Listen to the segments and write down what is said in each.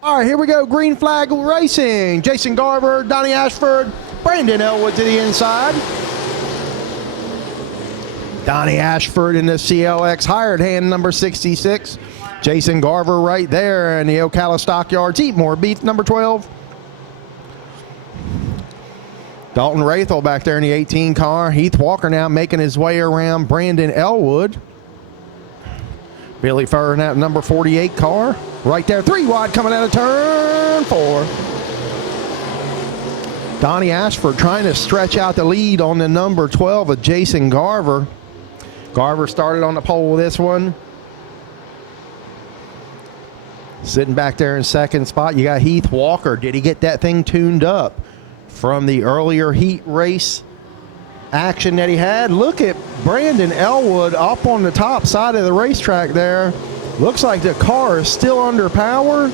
All right, here we go. Green flag racing. Jason Garver, Donnie Ashford, Brandon Elwood to the inside. Donnie Ashford in the CLX hired hand number 66. Jason Garver right there in the Ocala Stockyards. Eat More Beef number 12. Dalton Rathel back there in the 18 car. Heath Walker now making his way around Brandon Elwood. Billy Furr in that number 48 car. Right there, 3 wide coming out of turn 4. Donnie Ashford trying to stretch out the lead on the number 12 of Jason Garver. Garver started on the pole with this one. Sitting back there in second spot, you got Heath Walker. Did he get that thing tuned up from the earlier heat race action that he had? Look at Brandon Elwood up on the top side of the racetrack there. Looks like the car is still under power.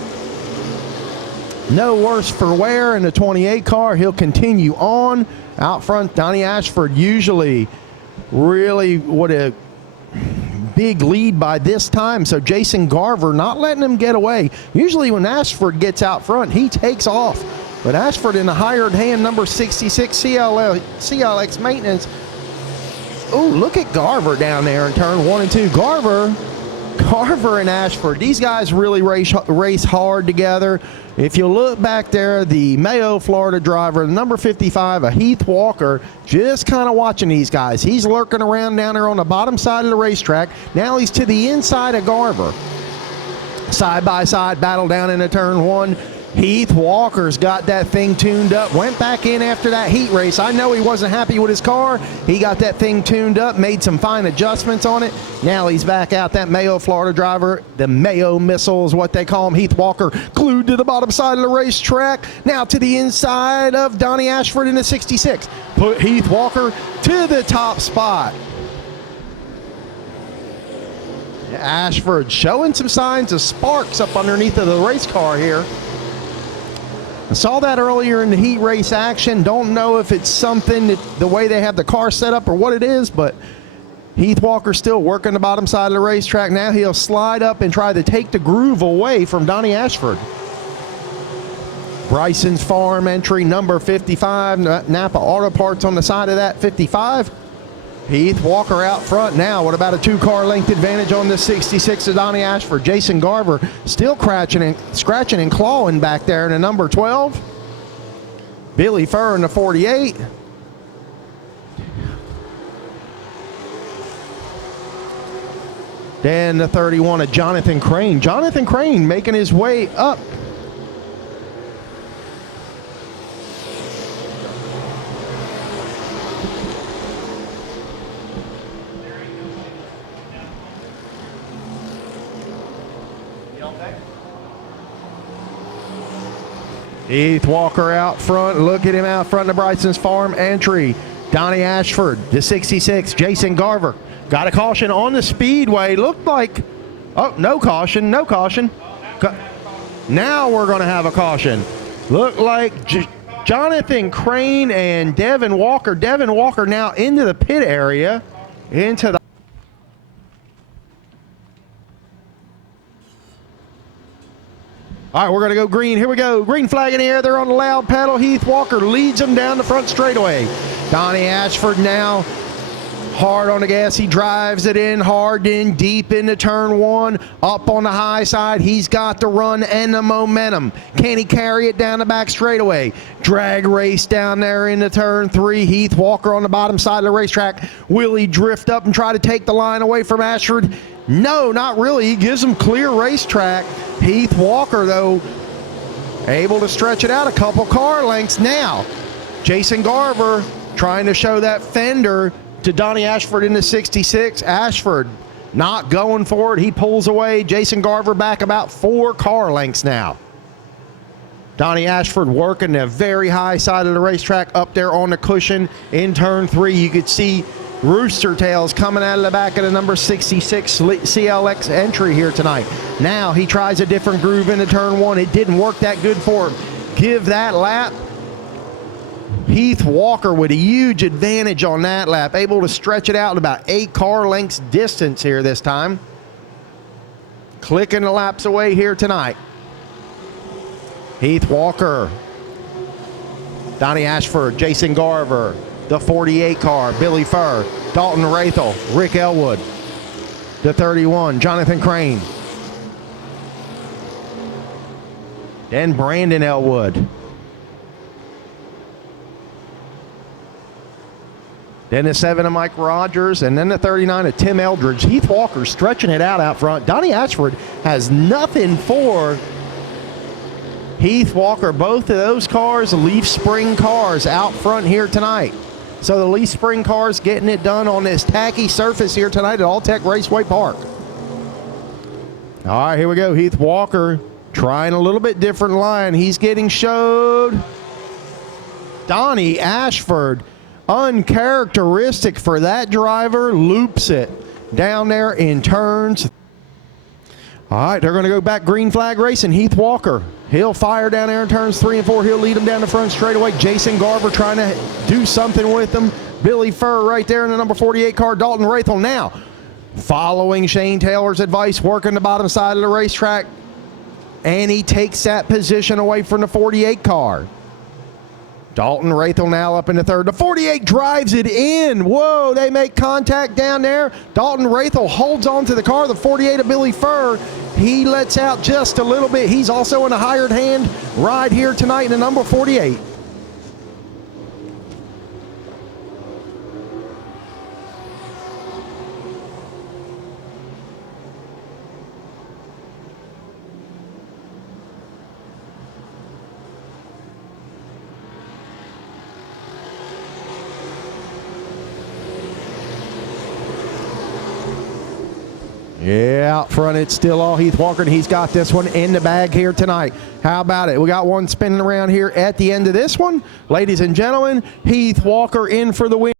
No worse for wear in the 28 car. He'll continue on. Out front, Donnie Ashford usually really what a big lead by this time. So Jason Garver not letting him get away. Usually when Ashford gets out front, he takes off. But Ashford in the hired hand number 66 CLX maintenance. Oh, look at Garver down there in turn 1 and 2. Garver and Ashford, these guys really race hard together. If you look back there, the Mayo, Florida driver, number 55, Heath Walker, just kind of watching these guys. He's lurking around down there on the bottom side of the racetrack. Now he's to the inside of Garver. Side-by-side battle down into turn 1. Heath Walker's got that thing tuned up, went back in after that heat race. I know he wasn't happy with his car. He got that thing tuned up, made some fine adjustments on it. Now he's back out, that Mayo, Florida driver. The Mayo missile is what they call him. Heath Walker glued to the bottom side of the racetrack. Now to the inside of Donnie Ashford in the 66. Put Heath Walker to the top spot. Ashford showing some signs of sparks up underneath of the race car here. I saw that earlier in the heat race action. Don't know if it's something that the way they have the car set up or what it is, but Heath Walker still working the bottom side of the racetrack. Now he'll slide up and try to take the groove away from Donnie Ashford. Bryson's Farm entry number 55. Napa Auto Parts on the side of that 55. Heath Walker out front now. What about a 2-car length advantage on the 66 of Donnie Ashford? Jason Garver still scratching and clawing back there in the number 12. Billy Furr in the 48. Then the 31 of Jonathan Crane. Jonathan Crane making his way up. Heath Walker out front. Look at him out front of Bryson's Farm entry. Donnie Ashford, the 66. Jason Garver got a caution on the speedway. Looked like, oh, no caution, no caution. Now we're going to have a caution. Looked like Jonathan Crane and Devin Walker. Devin Walker now into the pit area, into the. All right, we're going to go green. Here we go. Green flag in the air. They're on the loud pedal. Heath Walker leads them down the front straightaway. Donnie Ashford now hard on the gas. He drives it in hard in deep into turn 1. Up on the high side. He's got the run and the momentum. Can he carry it down the back straightaway? Drag race down there into turn 3. Heath Walker on the bottom side of the racetrack. Will he drift up and try to take the line away from Ashford? No, not really. He gives him clear racetrack. Heath Walker, though, able to stretch it out a couple car lengths. Now, Jason Garver trying to show that fender to Donnie Ashford in the 66. Ashford not going for it. He pulls away. Jason Garver back about 4 car lengths now. Donnie Ashford working the very high side of the racetrack up there on the cushion in turn 3. You could see Rooster Tails coming out of the back of the number 66 CLX entry here tonight. Now he tries a different groove into turn 1. It didn't work that good for him. Give that lap. Heath Walker with a huge advantage on that lap, able to stretch it out about 8 car lengths distance here this time. Clicking the laps away here tonight. Heath Walker, Donnie Ashford, Jason Garver, the 48 car, Billy Furr, Dalton Rathel, Rick Elwood, the 31, Jonathan Crane, then Brandon Elwood, then the 7 of Mike Rogers, and then the 39 of Tim Eldridge. Heath Walker stretching it out front. Donnie Ashford has nothing for Heath Walker. Both of those cars, Leaf Spring cars out front here tonight. So the Leaf Spring cars getting it done on this tacky surface here tonight at All-Tech Raceway Park. All right, here we go. Heath Walker trying a little bit different line. He's getting showed. Donnie Ashford, uncharacteristic for that driver, loops it down there in turns. All right, they're going to go back green flag racing. Heath Walker, he'll fire down there in turns 3 and 4. He'll lead them down the front straightaway. Jason Garver trying to do something with them. Billy Furr right there in the number 48 car. Dalton Rathel now following Shane Taylor's advice, working the bottom side of the racetrack. And he takes that position away from the 48 car. Dalton Rathel now up in the third. The 48 drives it in. Whoa, they make contact down there. Dalton Rathel holds on to the car. The 48 of Billy Furr, he lets out just a little bit. He's also in a hired hand ride here tonight in the number 48. Yeah, out front it's still all Heath Walker, and he's got this one in the bag here tonight. How about it? We got one spinning around here at the end of this one. Ladies and gentlemen, Heath Walker in for the win.